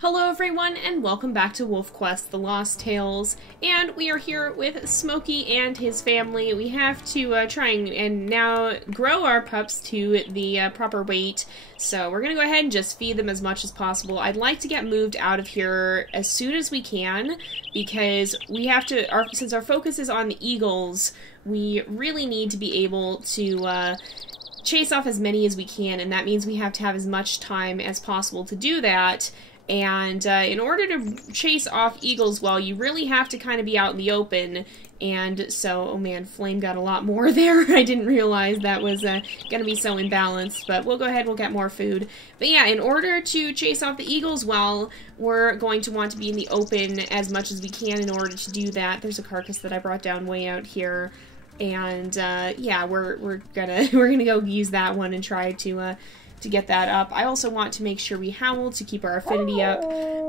Hello everyone, and welcome back to WolfQuest, The Lost Tales, and we are here with Smokey and his family. We have to try and now grow our pups to the proper weight, so we're gonna go ahead and just feed them as much as possible. I'd like to get moved out of here as soon as we can, because we have to, since our focus is on the eagles, we really need to be able to chase off as many as we can, and that means we have to have as much time as possible to do that. And in order to chase off eagles well, you really have to kind of be out in the open. And so, oh man, Flame got a lot more there. I didn't realize that was going to be so imbalanced, but we'll go ahead, we'll get more food. But yeah, in order to chase off the eagles well, we're going to want to be in the open as much as we can in order to do that. There's a carcass that I brought down way out here. And yeah, we're gonna go use that one and try to get that up. I also want to make sure we howl to keep our affinity up,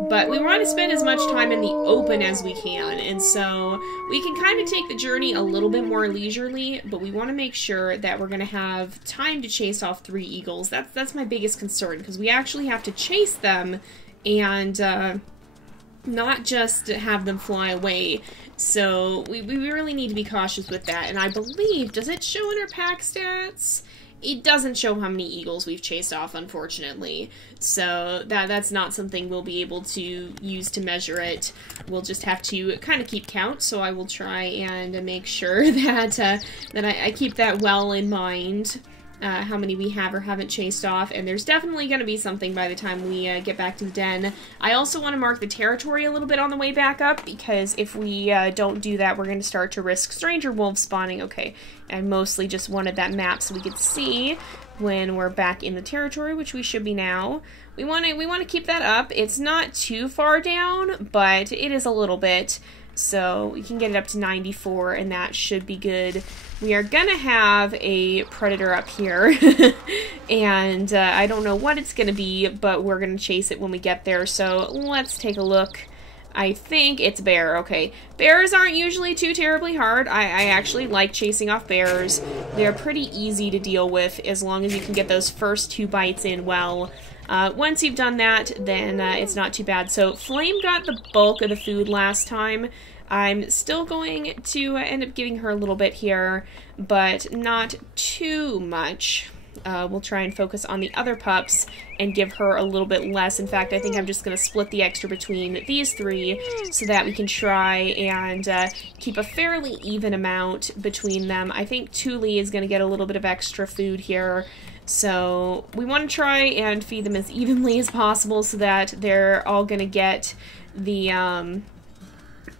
but we want to spend as much time in the open as we can, and so we can kind of take the journey a little bit more leisurely, but we want to make sure that we're going to have time to chase off 3 eagles. That's my biggest concern, because we actually have to chase them and not just have them fly away. So we really need to be cautious with that, and I believe, does it show in our pack stats? It doesn't show how many eagles we've chased off, unfortunately, so that's not something we'll be able to use to measure it. We'll just have to kind of keep count, so I will try and make sure that I keep that well in mind, how many we have or haven't chased off, and there's definitely going to be something by the time we get back to the den. I also want to mark the territory a little bit on the way back up, because if we don't do that, we're going to start to risk stranger wolves spawning. Okay, I mostly just wanted that map so we could see when we're back in the territory, which we should be now. We want to keep that up. It's not too far down, but it is a little bit. So we can get it up to 94, and that should be good. We are gonna have a predator up here, and I don't know what it's gonna be, but we're gonna chase it when we get there. So let's take a look. I think it's bear. Okay, bears aren't usually too terribly hard. I actually like chasing off bears. They're pretty easy to deal with as long as you can get those first 2 bites in well. Once you've done that, then it's not too bad. So Flame got the bulk of the food last time. I'm still going to end up giving her a little bit here, but not too much. We'll try and focus on the other pups and give her a little bit less. In fact, I think I'm just going to split the extra between these 3 so that we can try and keep a fairly even amount between them. I think Thule is going to get a little bit of extra food here. So we want to try and feed them as evenly as possible so that they're all going to get the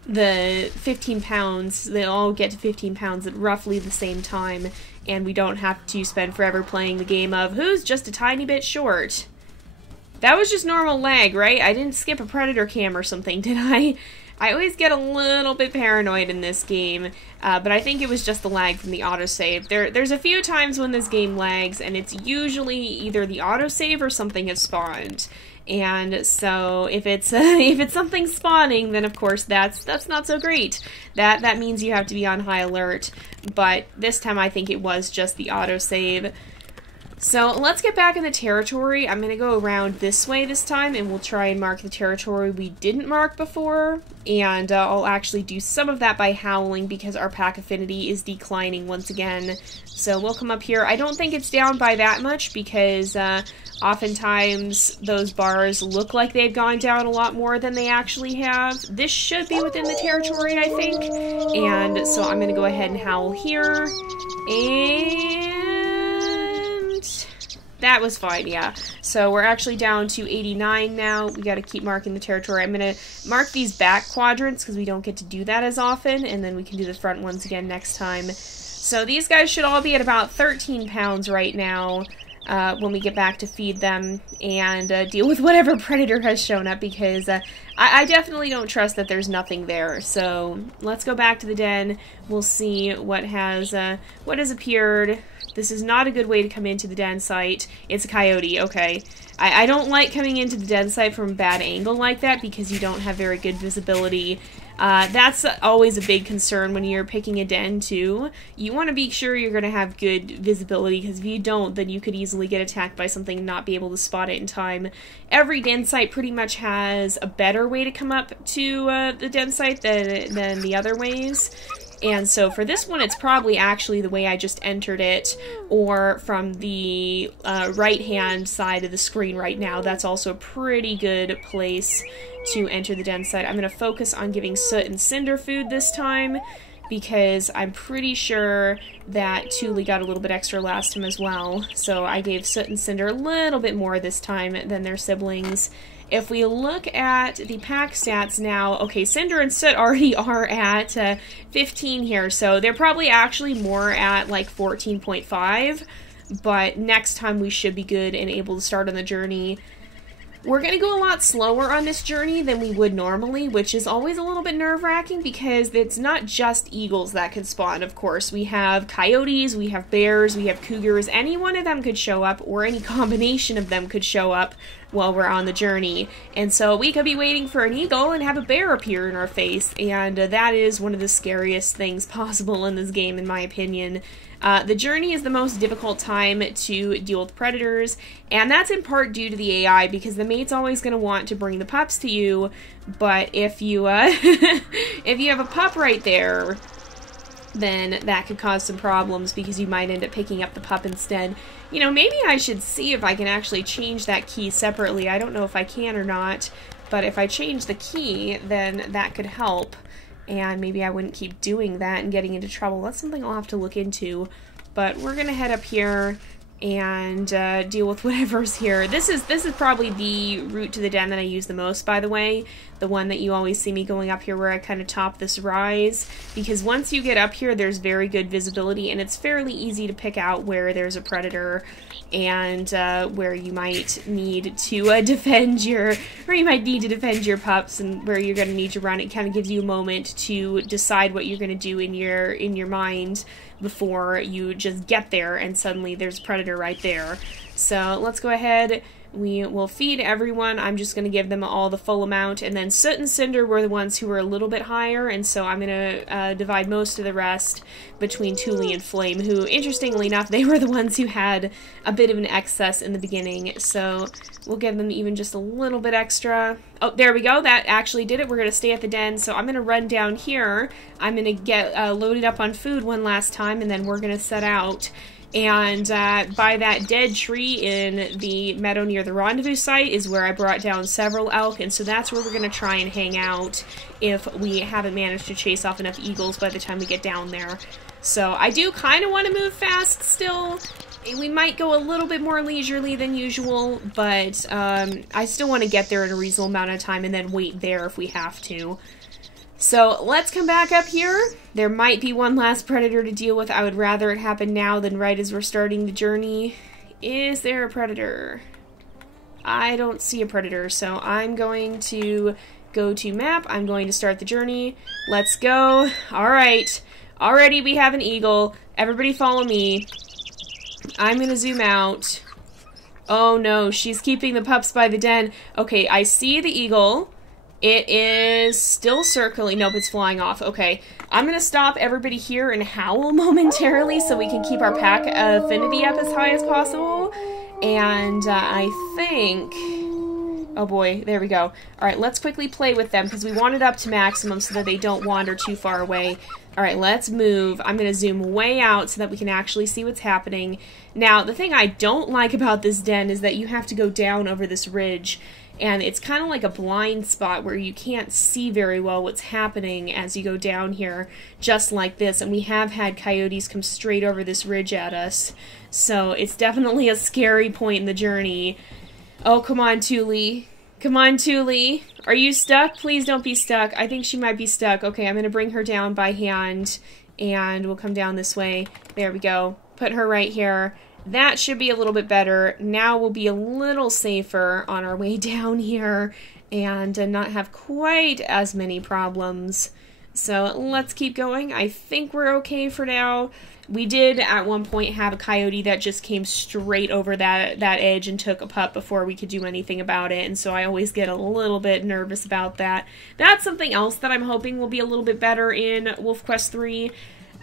15 pounds. They'll all get to 15 pounds at roughly the same time, and we don't have to spend forever playing the game of who's just a tiny bit short. That was just normal lag, right? I didn't skip a predator cam or something, did I? I always get a little bit paranoid in this game, but I think it was just the lag from the autosave. There's a few times when this game lags, and it's usually either the autosave or something has spawned. And so if it's something spawning, then of course that's not so great. That means you have to be on high alert. But this time I think it was just the autosave. So let's get back in the territory. I'm going to go around this way this time, and we'll try and mark the territory we didn't mark before. And I'll actually do some of that by howling because our pack affinity is declining once again. So we'll come up here. I don't think it's down by that much because oftentimes those bars look like they've gone down a lot more than they actually have. This should be within the territory, I think. And so I'm going to go ahead and howl here. And that was fine, yeah. So we're actually down to 89 now. We got to keep marking the territory. I'm going to mark these back quadrants because we don't get to do that as often, and then we can do the front ones again next time. So these guys should all be at about 13 pounds right now when we get back to feed them and deal with whatever predator has shown up, because I definitely don't trust that there's nothing there. So let's go back to the den. We'll see what has appeared. This is not a good way to come into the den site. It's a coyote, okay. I don't like coming into the den site from a bad angle like that because you don't have very good visibility. That's always a big concern when you're picking a den, too. You want to be sure you're going to have good visibility, because if you don't, then you could easily get attacked by something and not be able to spot it in time. Every den site pretty much has a better way to come up to the den site than the other ways. And so for this one, it's probably actually the way I just entered it, or from the right-hand side of the screen right now. That's also a pretty good place to enter the den site. I'm going to focus on giving Soot and Cinder food this time, because I'm pretty sure that Thule got a little bit extra last time as well. So I gave Soot and Cinder a little bit more this time than their siblings. If we look at the pack stats now, okay, Cinder and Soot already are at 15 here, so they're probably actually more at like 14.5, but next time we should be good and able to start on the journey. We're going to go a lot slower on this journey than we would normally, which is always a little bit nerve-wracking because it's not just eagles that could spawn, of course. We have coyotes, we have bears, we have cougars. Any one of them could show up, or any combination of them could show up while we're on the journey. And so we could be waiting for an eagle and have a bear appear in our face, and that is one of the scariest things possible in this game, in my opinion. The journey is the most difficult time to deal with predators, and that's in part due to the AI, because the mate's always going to want to bring the pups to you, but if you, if you have a pup right there, then that could cause some problems, because you might end up picking up the pup instead. You know, maybe I should see if I can actually change that key separately. I don't know if I can or not, but if I change the key, then that could help. And maybe I wouldn't keep doing that and getting into trouble. That's something I'll have to look into. But we're going to head up here and deal with whatever's here. This is probably the route to the den that I use the most, by the way. The one that you always see me going up here, where I kind of top this rise. Because once you get up here, there's very good visibility, and it's fairly easy to pick out where there's a predator and where you might need to defend your pups, and where you're going to need to run. It kind of gives you a moment to decide what you're going to do in your mind before you just get there and suddenly there's a predator right there. So let's go ahead. We will feed everyone. I'm just going to give them all the full amount, and then Soot and Cinder were the ones who were a little bit higher, and so I'm going to divide most of the rest between Thule and Flame, who, interestingly enough, they were the ones who had a bit of an excess in the beginning, so we'll give them even just a little bit extra. Oh, there we go. That actually did it. We're going to stay at the den, so I'm going to run down here. I'm going to get loaded up on food one last time, and then we're going to set out. And by that dead tree in the meadow near the rendezvous site is where I brought down several elk, and so that's where we're going to try and hang out if we haven't managed to chase off enough eagles by the time we get down there. So I do kind of want to move fast still. We might go a little bit more leisurely than usual, but I still want to get there in a reasonable amount of time and then wait there if we have to. So let's come back up here. There might be one last predator to deal with. I would rather it happen now than right as we're starting the journey. Is there a predator? I don't see a predator, so I'm going to go to map. I'm going to start the journey. Let's go. Alright. Already we have an eagle. Everybody follow me. I'm going to zoom out. Oh no, she's keeping the pups by the den. Okay, I see the eagle. It is still circling. Nope, it's flying off. Okay, I'm going to stop everybody here and howl momentarily so we can keep our pack affinity up as high as possible. And I think... Oh boy, there we go. Alright, let's quickly play with them because we want it up to maximum so that they don't wander too far away. Alright, let's move. I'm going to zoom way out so that we can actually see what's happening. Now, the thing I don't like about this den is that you have to go down over this ridge. And it's kind of like a blind spot where you can't see very well what's happening as you go down here, just like this. And we have had coyotes come straight over this ridge at us. So it's definitely a scary point in the journey. Oh, come on, Thule. Come on, Thule. Are you stuck? Please don't be stuck. I think she might be stuck. Okay, I'm going to bring her down by hand, and we'll come down this way. There we go. Put her right here. That should be a little bit better. Now we'll be a little safer on our way down here and not have quite as many problems So let's keep going. I think we're okay for now. We did at one point have a coyote that just came straight over that edge and took a pup before we could do anything about it, and so I always get a little bit nervous about that. That's something else that I'm hoping will be a little bit better in WolfQuest 3.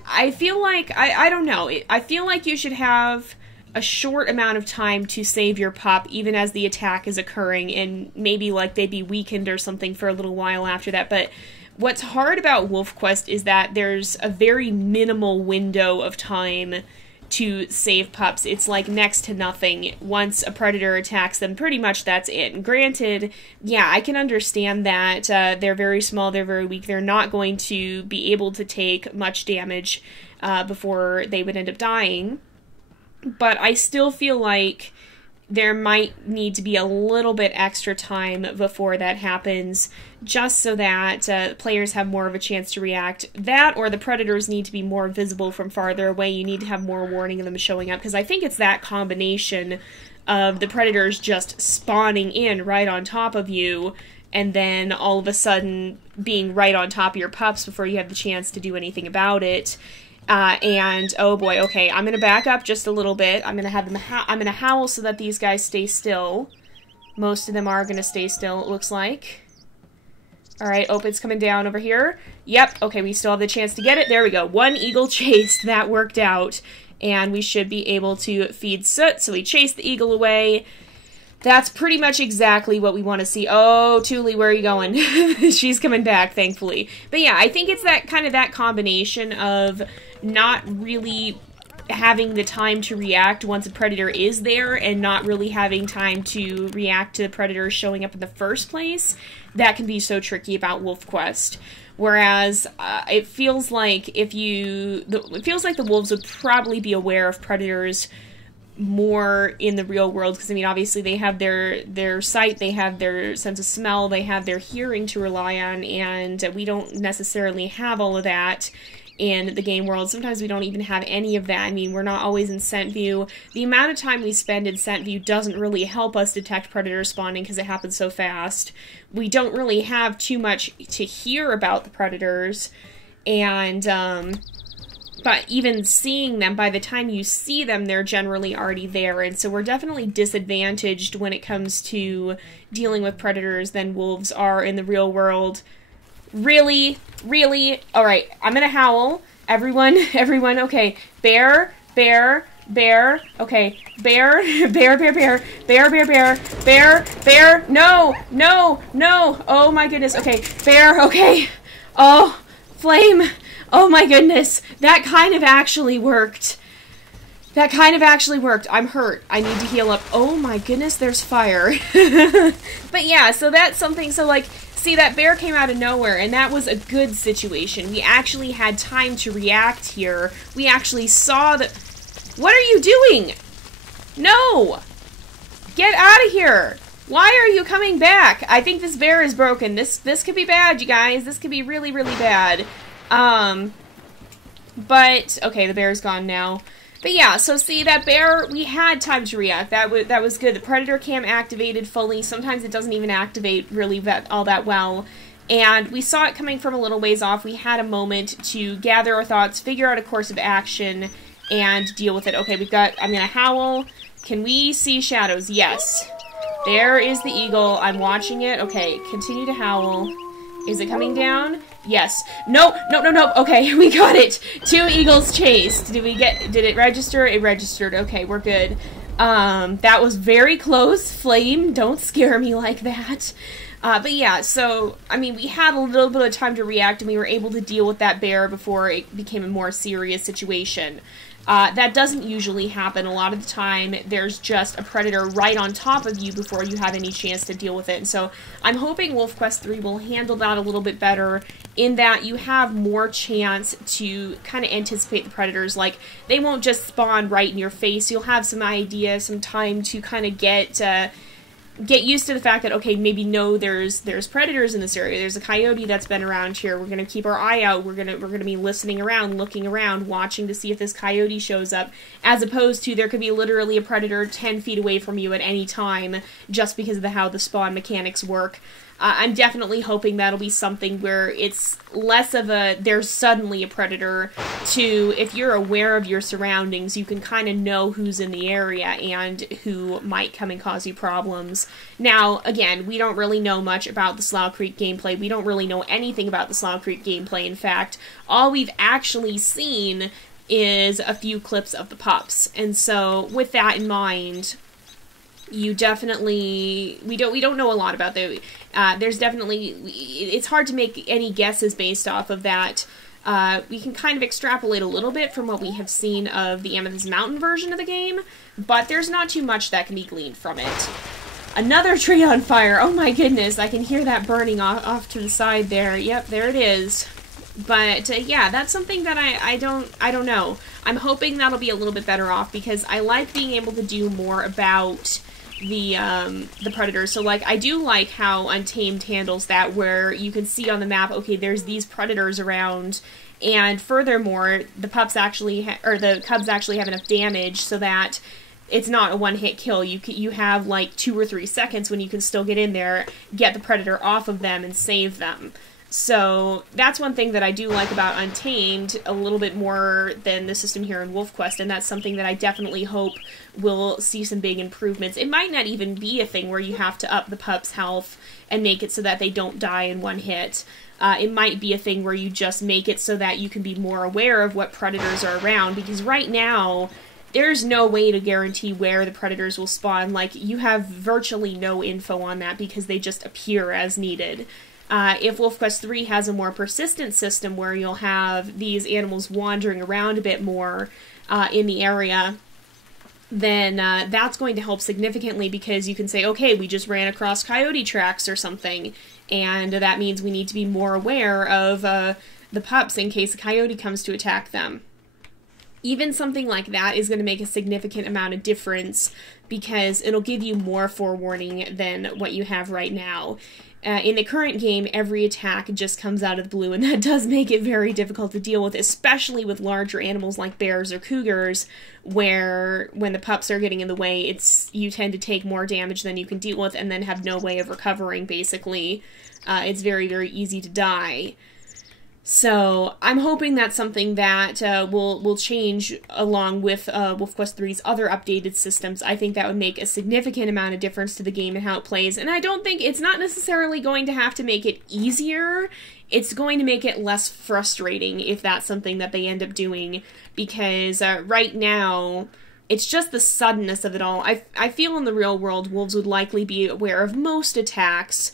I feel like, I don't know, I feel like you should have a short amount of time to save your pup even as the attack is occurring, and maybe like they'd be weakened or something for a little while after that, but what's hard about WolfQuest is that there's a very minimal window of time to save pups. It's like next to nothing. Once a predator attacks them, pretty much that's it. And granted, yeah, I can understand that they're very small, they're very weak, they're not going to be able to take much damage before they would end up dying. But I still feel like there might need to be a little bit extra time before that happens, just so that players have more of a chance to react. That, or the predators need to be more visible from farther away. You need to have more warning of them showing up, because I think it's that combination of the predators just spawning in right on top of you, and then all of a sudden being right on top of your pups before you have the chance to do anything about it. And oh boy, okay, I'm gonna back up just a little bit. I'm gonna have them I'm gonna howl so that these guys stay still. Most of them are gonna stay still, it looks like. Alright, it's coming down over here. Yep, okay, we still have the chance to get it. There we go. One eagle chased. That worked out. And we should be able to feed Soot, so we chase the eagle away. That's pretty much exactly what we want to see. Oh, Thule, where are you going? She's coming back, thankfully. But yeah, I think it's that kind of that combination of not really having the time to react once a predator is there, and not really having time to react to the predator showing up in the first place. That can be so tricky about WolfQuest. Whereas it feels like the wolves would probably be aware of predators more in the real world, because I mean, obviously they have their sight, they have their sense of smell, they have their hearing to rely on, and we don't necessarily have all of that in the game world. Sometimes we don't even have any of that. I mean, we're not always in scent view. The amount of time we spend in scent view doesn't really help us detect predators spawning because it happens so fast. We don't really have too much to hear about the predators, and but even seeing them, by the time you see them, they're generally already there, and so we're definitely disadvantaged when it comes to dealing with predators than wolves are in the real world. Really? Really? Alright, I'm gonna howl. Everyone, okay. Bear, bear, bear, okay. Bear, bear, bear, bear, bear, bear, bear, bear, bear, no, no, no, oh my goodness, okay. Bear, okay. Oh, flame. Oh my goodness, that kind of actually worked. That kind of actually worked. I'm hurt. I need to heal up. Oh my goodness, there's fire. But yeah, so that's something, so like, see, that bear came out of nowhere, and that was a good situation. We actually had time to react here. We actually saw the... What are you doing? No! Get out of here! Why are you coming back? I think this bear is broken. This could be bad, you guys. This could be really, really bad. But, okay, the bear's gone now. But yeah, so see, that bear, we had time to react. That was good. The predator cam activated fully. Sometimes it doesn't even activate really all that well. And we saw it coming from a little ways off. We had a moment to gather our thoughts, figure out a course of action, and deal with it. Okay, I'm gonna howl. Can we see shadows? Yes. There is the eagle. I'm watching it. Okay, continue to howl. Is it coming down? Yes. No, no, no, no. Okay, we got it. 2 eagles chased. Did it register? It registered. Okay, we're good. That was very close. Flame, don't scare me like that. But yeah, so, I mean, we had a little bit of time to react, and we were able to deal with that bear before it became a more serious situation. That doesn't usually happen. A lot of the time, there's just a predator right on top of you before you have any chance to deal with it. And so I'm hoping WolfQuest 3 will handle that a little bit better, in that you have more chance to kind of anticipate the predators. Like, they won't just spawn right in your face. You'll have some idea, some time to kind of get used to the fact that, okay, maybe there's predators in this area. There's a coyote that's been around here. We're gonna keep our eye out. We're gonna be listening around, looking around, watching to see if this coyote shows up, as opposed to there could be literally a predator 10 feet away from you at any time, just because of how the spawn mechanics work. I'm definitely hoping that'll be something where it's less of a, there's suddenly a predator, to, if you're aware of your surroundings, you can kind of know who's in the area and who might come and cause you problems. Now, again, we don't really know much about the Slough Creek gameplay. We don't really know anything about the Slough Creek gameplay. In fact, all we've actually seen is a few clips of the pups. And so, with that in mind, you definitely, we don't know a lot about the, there's definitely, it's hard to make any guesses based off of that. We can kind of extrapolate a little bit from what we have seen of the Amethyst Mountain version of the game, but there's not too much that can be gleaned from it. Another tree on fire! Oh my goodness, I can hear that burning off to the side there. Yep, there it is. But, yeah, that's something that I don't know. I'm hoping that'll be a little bit better off, because I like being able to do more about the predators. So, like, I do like how Untamed handles that, where you can see on the map, okay, there's these predators around, and furthermore, the pups actually, or the cubs actually have enough damage so that it's not a one-hit kill. You have, like, 2 or 3 seconds when you can still get in there, get the predator off of them, and save them. So, that's one thing that I do like about Untamed a little bit more than the system here in WolfQuest, and that's something that I definitely hope will see some big improvements. It might not even be a thing where you have to up the pups' health and make it so that they don't die in one hit. It might be a thing where you just make it so that you can be more aware of what predators are around, because right now, there's no way to guarantee where the predators will spawn. Like, you have virtually no info on that because they just appear as needed. If WolfQuest 3 has a more persistent system where you'll have these animals wandering around a bit more in the area, then that's going to help significantly, because you can say, okay, we just ran across coyote tracks or something, and that means we need to be more aware of the pups in case a coyote comes to attack them. Even something like that is going to make a significant amount of difference, because it'll give you more forewarning than what you have right now. In the current game, every attack just comes out of the blue, and that does make it very difficult to deal with, especially with larger animals like bears or cougars, where when the pups are getting in the way, you tend to take more damage than you can deal with and then have no way of recovering, basically. It's very, very easy to die. So, I'm hoping that's something that will change along with WolfQuest 3's other updated systems. I think that would make a significant amount of difference to the game and how it plays, and I don't think it's not necessarily going to have to make it easier. It's going to make it less frustrating if that's something that they end up doing, because right now, it's just the suddenness of it all. I feel in the real world, wolves would likely be aware of most attacks,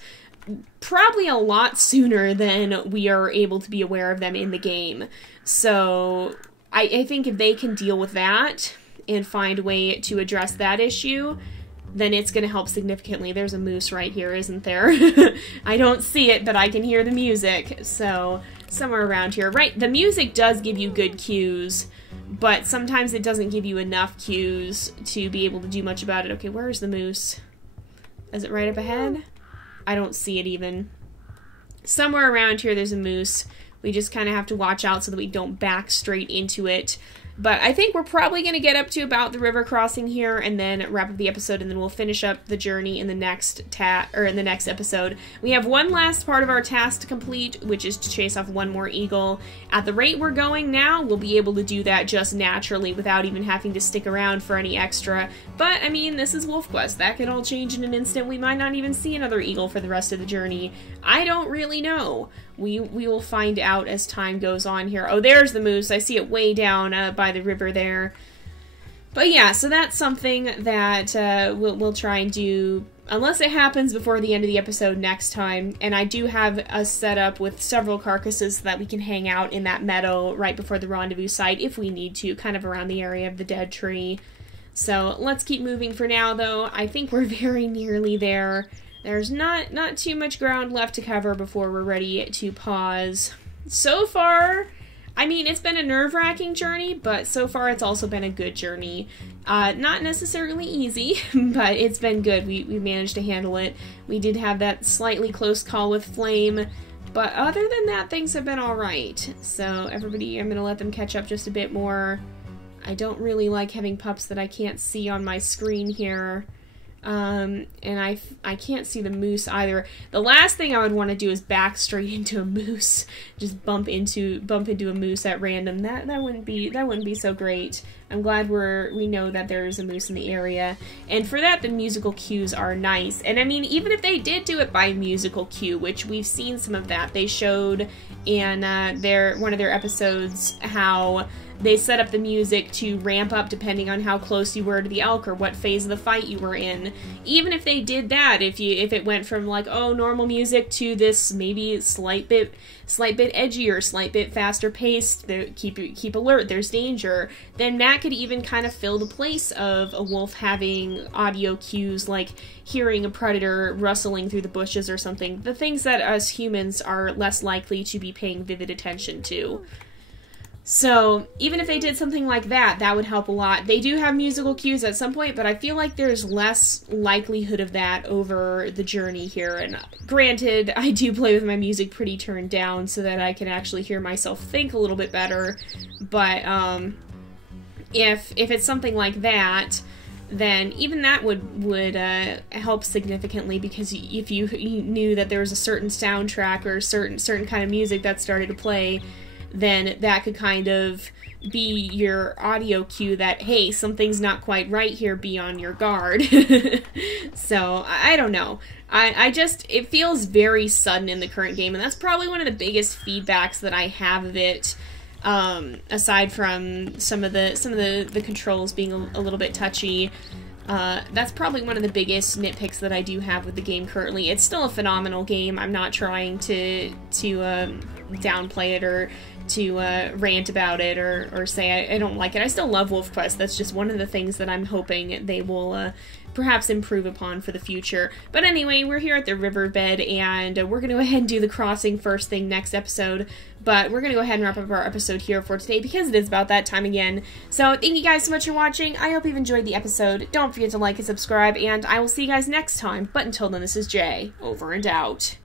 probably a lot sooner than we are able to be aware of them in the game. So, I think if they can deal with that and find a way to address that issue, then it's going to help significantly. There's a moose right here, isn't there? I don't see it, but I can hear the music. So, somewhere around here. Right, the music does give you good cues, but sometimes it doesn't give you enough cues to be able to do much about it. Okay, where's the moose? Is it right up ahead? I don't see it even. Somewhere around here there's a moose. We just kind of have to watch out so that we don't back straight into it. But I think we're probably going to get up to about the river crossing here and then wrap up the episode, and then we'll finish up the journey in the next in the next episode. We have one last part of our task to complete, which is to chase off one more eagle. At the rate we're going now, we'll be able to do that just naturally without even having to stick around for any extra. But, I mean, this is WolfQuest. That can all change in an instant. We might not even see another eagle for the rest of the journey. I don't really know. We will find out as time goes on here. Oh, there's the moose. I see it way down by the river there. But yeah, so that's something that we'll try and do, unless it happens before the end of the episode next time. And I do have a setup with several carcasses so that we can hang out in that meadow right before the rendezvous site if we need to, kind of around the area of the dead tree. So let's keep moving for now, though. I think we're very nearly there. There's not too much ground left to cover before we're ready to pause. So far, I mean, it's been a nerve-wracking journey, but so far it's also been a good journey. Not necessarily easy, but it's been good. We managed to handle it. We did have that slightly close call with Flame, but other than that, things have been alright. So everybody, I'm going to let them catch up just a bit more. I don't really like having pups that I can't see on my screen here. And I can't see the moose either. The last thing I would want to do is back straight into a moose. Just bump into a moose at random. That wouldn't be so great. I'm glad we know that there's a moose in the area. And for that, the musical cues are nice. And I mean, even if they did do it by musical cue, which we've seen some of that, they showed in one of their episodes how they set up the music to ramp up depending on how close you were to the elk or what phase of the fight you were in. Even if they did that, if it went from like, oh, normal music to this maybe slight bit edgier, slight bit faster paced, keep alert, there's danger, then that could even kind of fill the place of a wolf having audio cues like hearing a predator rustling through the bushes or something. The things that us humans are less likely to be paying vivid attention to. So, even if they did something like that, that would help a lot. They do have musical cues at some point, but I feel like there's less likelihood of that over the journey here. And granted, I do play with my music pretty turned down so that I can actually hear myself think a little bit better. But, if it's something like that, then even that would help significantly, because if you knew that there was a certain soundtrack or a certain kind of music that started to play, then that could kind of be your audio cue that, hey, something's not quite right here, be on your guard. So, I don't know. It feels very sudden in the current game, and that's probably one of the biggest feedbacks that I have of it, aside from some of the controls being a little bit touchy. That's probably one of the biggest nitpicks that I do have with the game currently. It's still a phenomenal game. I'm not trying to downplay it or to rant about it or say I don't like it. I still love WolfQuest. That's just one of the things that I'm hoping they will perhaps improve upon for the future. But anyway, we're here at the riverbed, and we're going to go ahead and do the crossing first thing next episode. But we're going to go ahead and wrap up our episode here for today, because it is about that time again. So thank you guys so much for watching. I hope you've enjoyed the episode. Don't forget to like and subscribe, and I will see you guys next time. But until then, this is Jay, over and out.